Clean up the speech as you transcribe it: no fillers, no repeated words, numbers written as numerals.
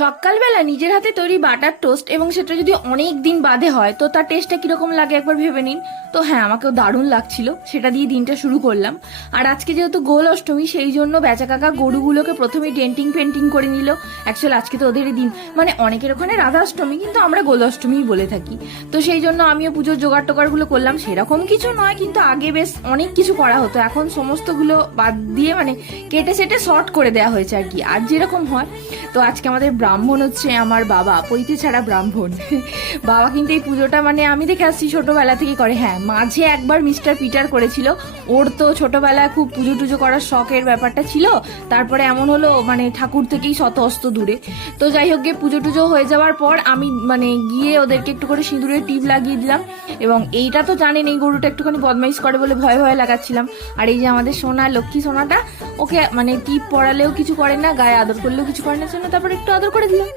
সকালবেলা নিজের হাতে তৈরি বাটার টোস্ট এবং সেটা যদি অনেক দিন বাদে হয় তো তার টেস্টটা কিরকম লাগে একবার ভেবে নিন। তো হ্যাঁ, আমাকেও দারুণ লাগছিল, সেটা দিয়ে দিনটা শুরু করলাম। আর আজকে যেহেতু গোল অষ্টমী, সেই জন্য বেচা কাকা গরুগুলোকে প্রথমে ডেন্টিং পেন্টিং করে নিল। অ্যাকচুয়ালি আজকে তো ওদেরই দিন, মানে অনেকের ওখানে রাধা অষ্টমী, কিন্তু আমরা গোল অষ্টমীই বলে থাকি। তো সেই জন্য আমিও পুজোর জোগাড় টোগাড়গুলো করলাম। সেরকম কিছু নয়, কিন্তু আগে বেশ অনেক কিছু করা হতো, এখন সমস্তগুলো বাদ দিয়ে মানে কেটে সেটে শর্ট করে দেওয়া হয়েছে আর কি, আর যেরকম হয়। তো আজকে আমাদের ব্রাহ্মণ হচ্ছে আমার বাবা, পৈতে ছাড়া ব্রাহ্মণ। বাবা কিন্তু এই পুজোটা মানে আমি দেখে আসছি ছোটবেলা থেকে করে। হ্যাঁ, মাঝে একবার মিস্টার পিটার করেছিল, ওর তো ছোটবেলায় খুব পুজো টুজো করার শখের ব্যাপারটা ছিল। তারপরে এমন হলো মানে ঠাকুর থেকেই শত অস্ত দূরে। তো যাই হোক, গিয়ে পুজো টুজো হয়ে যাওয়ার পর আমি মানে গিয়ে ওদেরকে একটু করে সিঁদুরের টিপ লাগিয়ে দিলাম। এবং এইটা তো জানেন, এই গরুটা একটুখানি বদমাইশ করে বলে ভয়ে ভয়ে লাগাচ্ছিলাম। আর এই যে আমাদের সোনা, লক্ষ্মী সোনাটা, ওকে মানে টিপ পরালেও কিছু করে না, গায়ে আদর করলেও কিছু করে না, জন্য তারপর একটু আদর করে দিলাম।